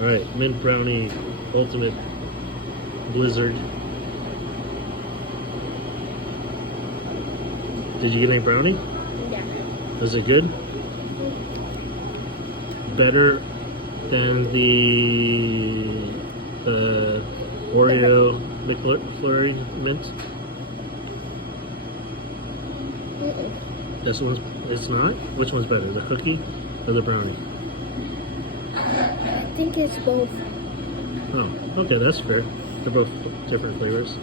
All right, mint brownie, ultimate blizzard. Did you get any brownie? Yeah. Was it good? Better than the Oreo McFlurry mint? This one's, it's not? Which one's better, the cookie or the brownie? I think it's both. Oh, okay, that's fair. They're both different flavors.